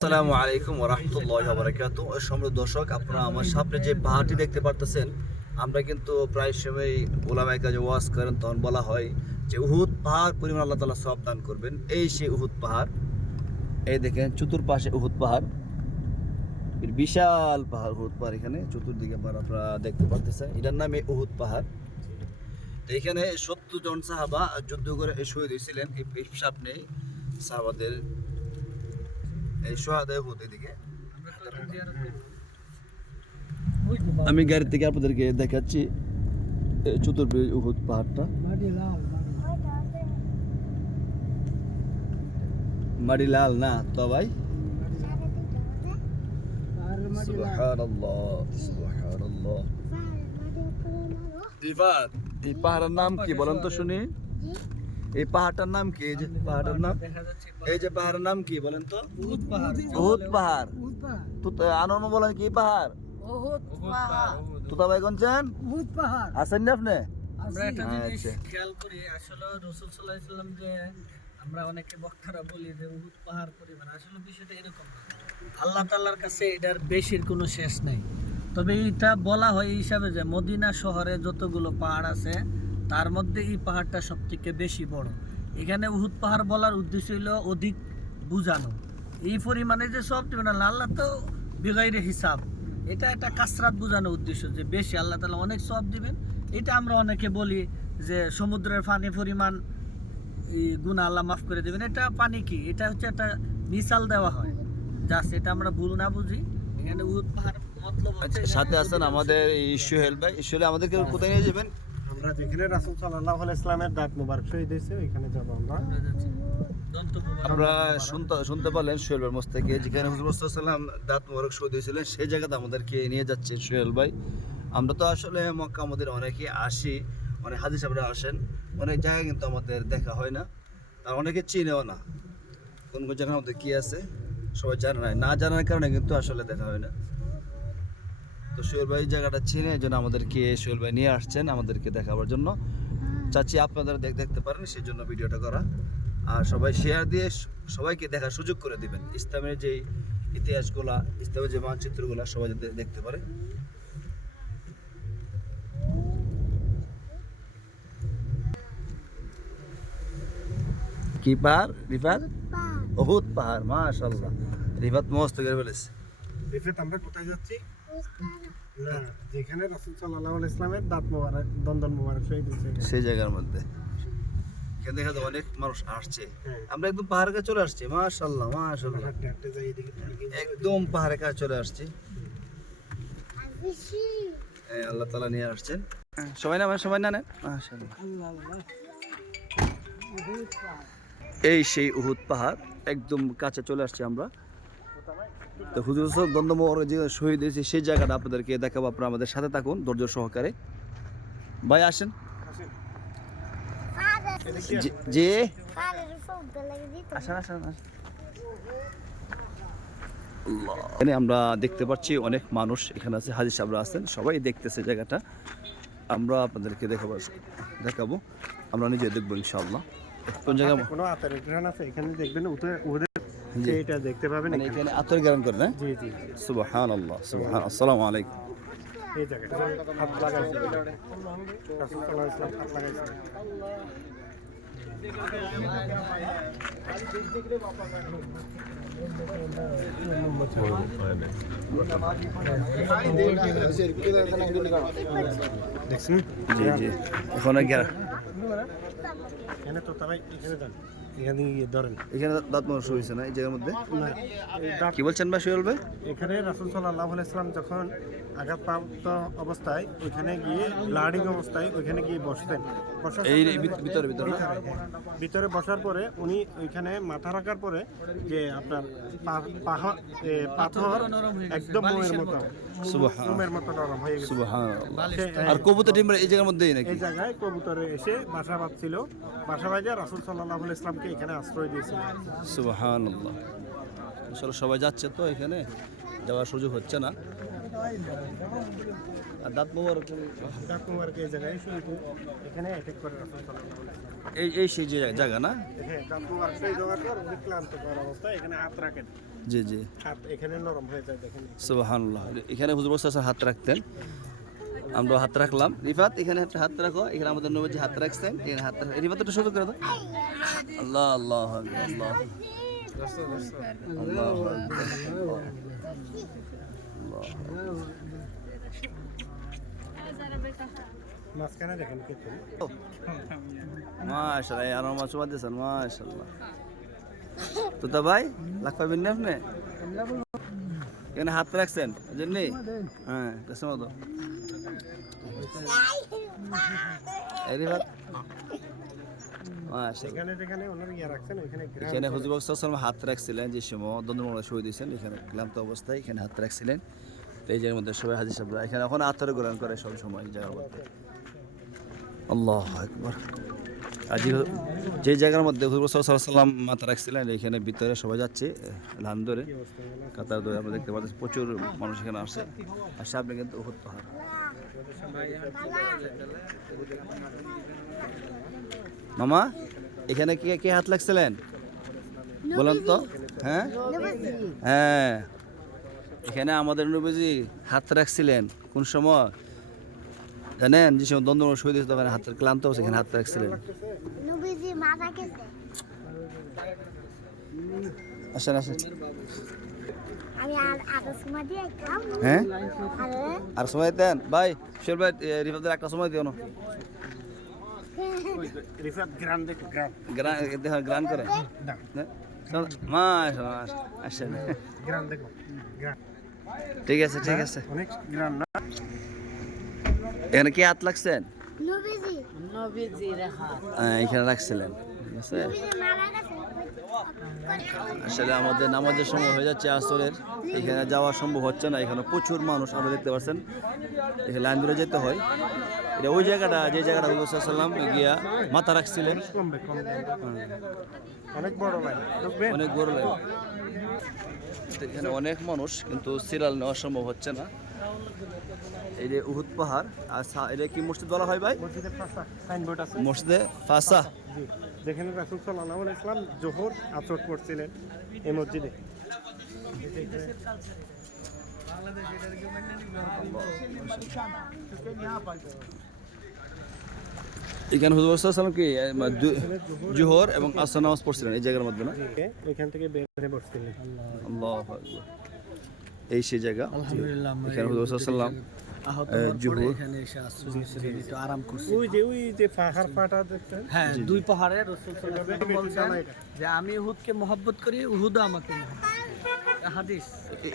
আসসালামু আলাইকুম ওয়া রাহমাতুল্লাহি ওয়া বারাকাতুহু। সম্মানিত দর্শক, আপনারা আমার সামনে যে পাহাড়টি দেখতে পারতেছেন, আমরা কিন্তু প্রায় সময় ওলামায়ে কেরাম ওয়াজ করেন, তখন বলা হয় যে উহুদ পাহাড় পরিমাণ আল্লাহ তাআলা সওয়াব দান করবেন। এই সেই উহুদ পাহাড়। এই দেখেন চতুর্পাশে উহুদ পাহাড়, বিশাল পাহাড় উহুদ পাহাড়। এখানে চতুর্দিকে আপনারা দেখতে পারতেছেন, এটার নামে উহুদ পাহাড়। তো এখানে 70 জন সাহাবা যুদ্ধ করে শহীদ হয়েছিলেন। এই সামনে সাহাবাদের এই সোহাদা উহুদ। এদিকে আমি গাড়ি থেকে আপনাদেরকে দেখাচ্ছি চতুর্দিকে উহুদ পাহাড়টা। মাটি লাল না তো ভাই। সুবহানাল্লাহ সুবহানাল্লাহ। রিফাত, এই পাহাড়ের নাম কি বলেন তো শুনি? এই পাহাড়টার নাম কি? এই যে পাহাড়টার নাম, এই যে পাহাড়ের নাম কি বলেন তো? উহুদ পাহাড়। উহুদ পাহাড়। তো আনন্দ বলেন কি পাহাড়? উহুদ পাহাড়। তোতা ভাই কোনছেন? উহুদ পাহাড়। আছেন না আপনি? আমরা একটা জিনিস আচ্ছা। খেয়াল করি, আসলে রাসূল সাল্লাল্লাহু আলাইহি ওয়াসাল্লাম যে আমরা অনেকে বক্তারা বলি যে উহুদ পাহাড় পরিমাণ, আসলে বিষয়টা এরকম না। আল্লাহ তাআলার কাছে এটার বেশির কোনো শেষ নাই। তবে এটা বলা হয় এই হিসাবে যে মদিনা শহরে যতগুলো পাহাড় আছে তার মধ্যে এই পাহাড়টা সবথেকে বেশি বড়। এখানে উহুদ পাহাড় বলার উদ্দেশ্য হলো অধিক বুঝানো। এই পরিমাণে যে সব দিবেন না, আল্লাহ তো বিগাইরে হিসাব, এটা একটা কাসরাত বোঝানোর উদ্দেশ্য যে বেশি আল্লাহ তাআলা অনেক সওয়াব দিবেন। এটা আমরা অনেকে বলি যে সমুদ্রের পানি পরিমাণ গুনাহ আল্লাহ মাফ করে দেবেন। এটা পানি কি, এটা হচ্ছে একটা মিসাল দেওয়া হয়, জাস্ট এটা আমরা ভুল না বুঝি। এখানে উহুদ পাহাড় মতলব হচ্ছে সাথে আছেন আমাদের সোহেল ভাই। সোহেল আমাদেরকে কোথায় নিয়ে যাবেন? আমরা যেখানে রাসূল সাল্লাল্লাহু আলাইহি ইসলামের দাঁত মুবারক শহীদ হয়েছে ওইখানে যাব আমরা। আমরা শুনতে পারলেন সোহেল ভাইয়ের মুখ থেকে, যেখানে হুজুর সাল্লাল্লাহু আলাইহি ওয়াসাল্লাম দাঁত মোবারক শহীদ হয়েছিলেন সেই জায়গাতে আমাদেরকে নিয়ে যাচ্ছে সোহেল ভাই। আমরা তো আসলে মক্কা মদিনা অনেকে আসি, অনেক হাজি সাহেবরা আসেন, অনেক জায়গায় কিন্তু আমাদের দেখা হয় না, আর অনেকে চিনেও না কোন কোন জায়গার মধ্যে কী আছে সবাই জানে না জানার কারণে কিন্তু আসলে দেখা হয় না। তো সোহেল ভাই জায়গাটা চিনে, এই জন্য আমাদেরকে সোহেল ভাই নিয়ে আসছেন আমাদেরকে দেখাবার জন্য। চাচ্ছি আপনারা দেখতে পারেন, সেই জন্য ভিডিওটা করা। আর সবাই শেয়ার দিয়ে সবাইকে দেখার সুযোগ করে দিবেন ইসলামের যে ইতিহাসগুলা, ইসলামের যে মানচিত্রগুলা সবাই যাতে দেখতে পারে। কি পাহাড় রিফাত? উহুদ পাহাড়। মাশাআল্লাহ, রিফাত মস্ত করে বলেছে। রিফাত, আমরা কোথায় যাচ্ছি? না, যেখানে রাসূল সাল্লাল্লাহু আলাইহি ইসলামের দাঁত মুবারক দন্দন মুবারক শহীদ হয়েছে সেই জায়গার মধ্যে এখানে দেখা যায় অনেক মানুষ আসছে। হ্যাঁ। আমরা একদম পাহাড়ের কাছে চলে আসছি। মাশাআল্লাহ মাশাআল্লাহ, হাঁটতে হাঁটতে যাই এদিকে একদম পাহাড়ের কাছে চলে আসছি। আল্লাহ তাআলা নিয়ে আসছেন। সবাই না নেন। মাশাআল্লাহ, এই সেই উহুদ পাহাড়, একদম কাছে চলে আসছি আমরা। তো হুজুর দন্দমোহর যে শহীদ হয়েছে সেই জায়গাটা আপনাদেরকে দেখাবো। আপনারা আমাদের সাথে থাকুন ধৈর্য সহকারে। ভাই আসেন। জি আসেন আসেন আসেন। এখানে আমরা দেখতে পাচ্ছি অনেক মানুষ এখানে আছে, হাজি সাহেবরা আছেন, সবাই দেখতেছে জায়গাটা। আমরা আপনাদেরকে দেখাবো, আমরা নিজে দেখবো ইনশাআল্লাহ। কোন জায়গা কোনো আতরের গ্রহণ আছে এখানে দেখবেন, উহুদের জি। এটা দেখতে পাবেন মানে এখানে আতর গ্রহণ করেন? হ্যাঁ, জি জি। সুবহানাল্লাহ সুবহান। আসসালামু আলাইকুম। এই জায়গায় হাত লাগাইছে রাসূল সাল্লাল্লাহু আলাইহি ইসলাম হাত লাগাইছে। দেখছেন? জি জি। ওখানে এখানে তো তারাই এখানে যান, এখানে গিয়ে ধরেন। এখানে দাঁত মানুষ হয়েছে না এই জায়গার মধ্যে? না, এই দাঁত কি বলছেন ভাই সোহেল ভাই? এখানে রাসূল সাল্লাল্লাহু আলাইহি ওয়াসাল্লাম যখন আঘাতপ্রাপ্ত অবস্থায় ওইখানে গিয়ে ব্লাডিং অবস্থায় ওইখানে গিয়ে বসতেন। এই ভিতরে না? ভিতরে বসার পরে উনি ওইখানে মাথা রাখার পরে যে আপনার পাথর একদম মোমের মতো মোমের মতো নরম হয়ে গেছে। সুবহানাল্লাহ। আর কবুতর ডিম এই জায়গার মধ্যেই নাকি? এই জায়গায় কবুতরে এসে বাসা বাঁধছিল, বাসা বাঁধে রাসূল সাল্লাল্লাহু আলাইহি ইসলামকে এখানে আশ্রয় দিয়েছিল। সুবহানাল্লাহ। আসলে সবাই যাচ্ছে তো, এখানে যাওয়ার সুযোগ হচ্ছে না। আর দাঁত মোবারক এই জায়গায় শুধু এখানে অ্যাটাক করে রাসূল সাল্লাল্লাহু আলাইহি ওয়াসাল্লাম। এই সেই জায়গা না? হ্যাঁ, দাঁত মোবারক সেই জায়গাটার ক্লান্ত করা অবস্থায় এখানে হাত রাখেন। জি জি হাত এখানে নরম হয়ে যায় দেখেন। সুবহানাল্লাহ। এখানে হুজুর বলতে হাত রাখতেন, আমরা হাত রাখলাম। রিফাত এখানে একটা হাত রাখো, এখানে আমাদের নবীজি হাত রাখছেন, এখানে হাত রাখো। রিফাত একটু শুরু করে দাও। আল্লাহ আল্লাহ আল্লাহ আল্লাহ আল্লাহ। মাঝখানে দেখেন কি মাশাআল্লাহ, আর আমার চুমা দিয়েছেন মাশাআল্লাহ। তো তা ভাই লাখ পাবেন না আপনি? এখানে হাত রাখছেন জন্যে? হ্যাঁ কাসম তো রিফাত মাশাআল্লাহ। এখানে যেখানে ওনার ইয়া রাখছেন ওখানে এখানে হুজুর সাল্লাল্লাহু আলাইহি ওয়াসাল্লাম হাত রাখছিলেন, যে সময় দ্বন্দ্ব শহীদ হয়েছেন, এখানে ক্লান্ত অবস্থায় এখানে হাত রাখছিলেন। তো এই জায়গার মধ্যে সবাই হাজির সাহেবরা এখানে এখন আত্মরে গ্রহণ করে সব সময় এই জায়গার মধ্যে। আল্লাহু আকবার। আর যে জায়গার মধ্যে হুজুর সাল্লাল্লাহু আলাইহি ওয়াসাল্লাম মাথা রাখছিলেন, এখানে ভিতরে সবাই যাচ্ছে লাইন ধরে, কাতার ধরে। আমরা দেখতে পাচ্ছি প্রচুর মানুষ এখানে আসে। আর সামনে কিন্তু উহুদ পাহাড়। মামা এখানে কে কে হাত লাগছিলেন বলেন তো? হ্যাঁ হ্যাঁ, এখানে আমাদের নবীজি হাত রাখছিলেন কোন সময় জানেন? যে সময় দ্বন্দ্ব শহীদ হয়েছে তখন হাতের ক্লান্ত হচ্ছে, এখানে হাত রাখছিলেন। নবীজি মারা গেছে। আসেন আসেন। আমি আর সময় দিয়ে খাম। হ্যাঁ আরে আর সময় দেন ভাই, শিল ভাই রিফাতের একটা সময় দিও না। রিফাত গ্রাম দেখো গ্রাম গ্রান করে মাশাআল্লাহ। আসেন গ্রাম দেখো গ্রাম। ঠিক আছে ঠিক আছে। অনেক গ্রাম না এখানে কি হাত লাগছেন? নবীজি এখানে রাখছিলেন, ঠিক আছে। নবীজি মারা গেছে। আসলে আমাদের নামাজের সময় হয়ে যাচ্ছে আসরের, এখানে যাওয়া সম্ভব হচ্ছে না। এখানে প্রচুর মানুষ আমরা দেখতে পাচ্ছেন, এখানে লাইন ধরে যেতে হয়। এটা ওই জায়গাটা, যে জায়গাটা হুজুর সাল্লাল্লাহু আলাইহি ওয়াসাল্লাম গিয়া মাথা রাখছিলেন। কমবে কমবে অনেক বড় লাইন দেখবেন। অনেক বড় লাইন। এখানে অনেক মানুষ, কিন্তু সিরিয়াল নেওয়া সম্ভব হচ্ছে না। এই যে উহুদ পাহাড়। আর এটা কি মসজিদ বলা হয় ভাই? মসজিদের পাশে সাইনবোর্ড আছে মসজিদে ফাসা। জি, যেখানে রাসূল সাল্লাল্লাহু আলাইহি ওয়াসাল্লাম জোহর আসর পড়ছিলেন এই মসজিদে। এখানে হুজুর সাল্লাল্লাহু আলাইহি ওয়াসাল্লাম কি জোহর এবং আসর নামাজ পড়ছিলেন এই জায়গার মধ্যে না? ওইখান থেকে বের হয়ে পড়ছিলেন। আল্লাহু আকবার। এই সেই জায়গা। আলহামদুলিল্লাহ আমরা এখানে হুজুর সাল্লাল্লাহু আলাইহি ওয়াসাল্লাম আহত হওয়ার পরে জুহুর। এখানে এসে আশ্রয় নিয়েছিলেন, একটু আরাম করছি। ওই যে পাহাড় পাটা দেখছেন। হ্যাঁ, দুই পাহাড়ে রাসূল সাল্লাল্লাহু আলাইহি ওয়াসাল্লাম বলছেন যে আমি উহুদকে মহব্বত করি, উহুদও আমাকে মহব্বত করে। হাদিস।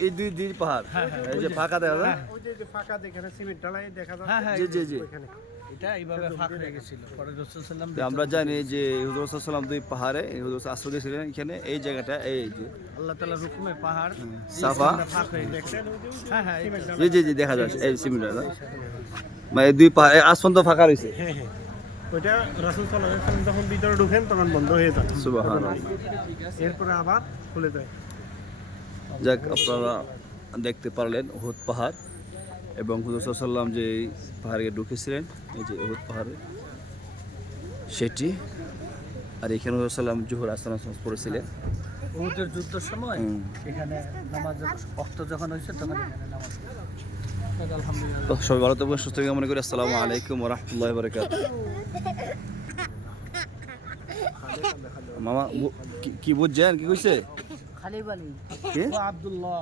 এই দুই পাহাড়, এই যে ফাঁকা দেখা যায়। ওই যে ফাঁকা যেখানে সিমেন্ট ঢালাই দেখা হ্যাঁ, যাচ্ছে হ্যাঁ, জি জি জি। ওইখানে। এটা এইভাবে ফাঁক হয়ে গেছিল। পরে রাসূল সাল্লাল্লাহু তো আলাইহি আমরা জানি যে হুজুর সাল্লাল্লাহু আলাইহি ওয়াসাল্লাম দুই পাহাড়ে হুজুর আশ্রয় দিয়েছিলেন। এখানে এই জায়গাটা এই যে আল্লাহ তাআলার হুকুমে পাহাড় সাফা। ফাঁক হয়ে গেছে। দেখছেন ওই যে হ্যাঁ হ্যাঁ, জি জি জি দেখা যাচ্ছে এই সিমেন্ট। মানে দুই পাহাড় আসন্ত ফাঁকা রয়েছে। হ্যাঁ হ্যাঁ ওইটা রাসূল সাল্লাল্লাহু আলাইহি ওয়াসাল্লাম যখন ভিতরে ঢোকেন তখন বন্ধ হয়ে যায়, সুবহানাল্লাহ। এরপরে আবার খুলে যায়। যাক, আপনারা দেখতে পারলেন উহুদ পাহাড় এবং হুজুর সাল্লাল্লাহু আলাইহি ওয়াসাল্লাম যে এই পাহাড়ে ঢুকেছিলেন, এই যে উহুদ পাহাড়ে সেটি। আর এখানে হুজুর সাল্লাল্লাহু আলাইহি ওয়াসাল্লাম জোহর আসর নামাজ পড়েছিলেন। উহুদের যুদ্ধের সময় হুম। এখানে নামাজের ওয়াক্ত যখন হয়েছে তখন এখানে নামাজ পড়েছে। আলহামদুলিল্লাহ। তো সবাই ভালো থাকবেন, সুস্থ থাকবেন মনে করি। আসসালামু আলাইকুম ওয়া রাহমাতুল্লাহি ওয়া বারাকাতুহু। মামা কি বুঝছেন কি কইছে? খালি বলি কি? আব্দুল্লাহ